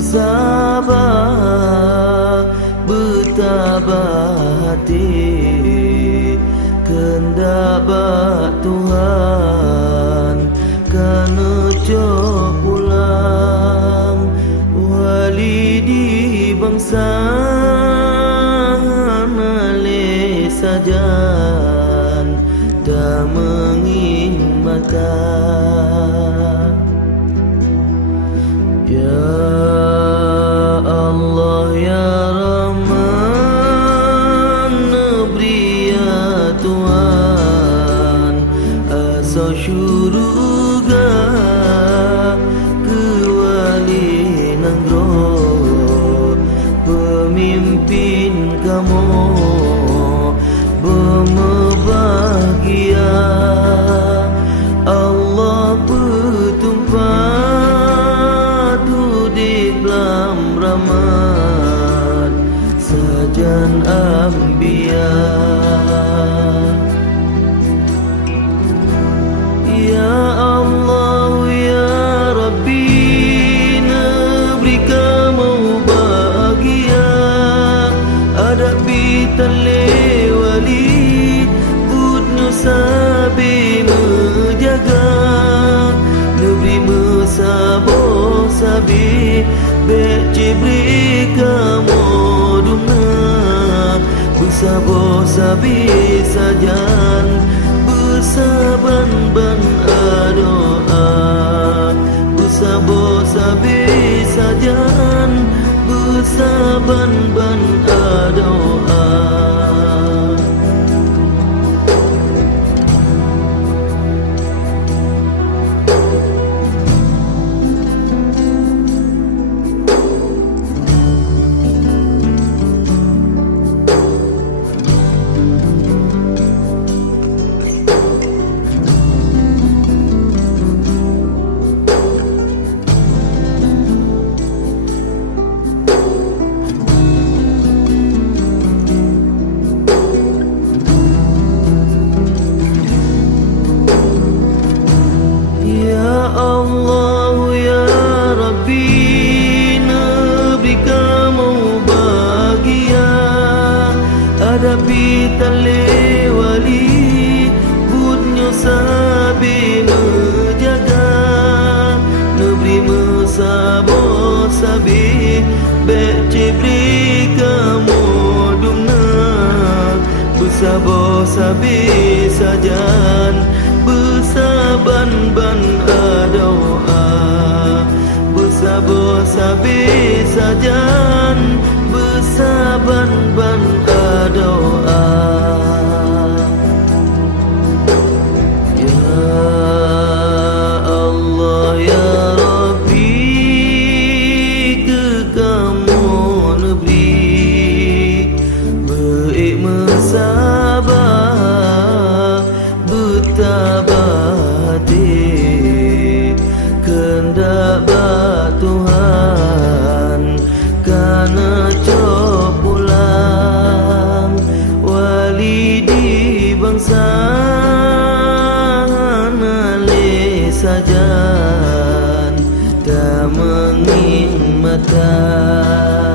sabar bertabah hati, kehendak bak Tuhan kana cok pulang walidi bangsa nale sajan dah menging mata. Ya Allah ya Rahman, beri ya Tuhan asa syurga kewali nanggro pemimpin kamu berbahagia. Allah bertumpah tu di dalam rahmat sajan anbiya. Ya Allah ya Rabbi, neberi kamu bahagia hadapi tale wali budnya sabi menjaga, neberi mesabo sabi beci beri kamu duna bersabo sabi sajan bersaban-ban doa, bersabo sabi sajan bersaban-ban doa. Allah ya Rabbi, neberi kamu bahagia hadapi tale wali budnya sabi menjaga, neberi mesabo sabi beci beri kamu dumna bersabo sabi sajan bersaban-ban doa, bersabo sabi sajan bersaban-ban doa. Ya Allah ya Rabbi, ke kamu neberi baik mensabar bertabah hati, kehendak bak Tuhan kana cok pulang walidi bangsa nale sajan dah menging mata.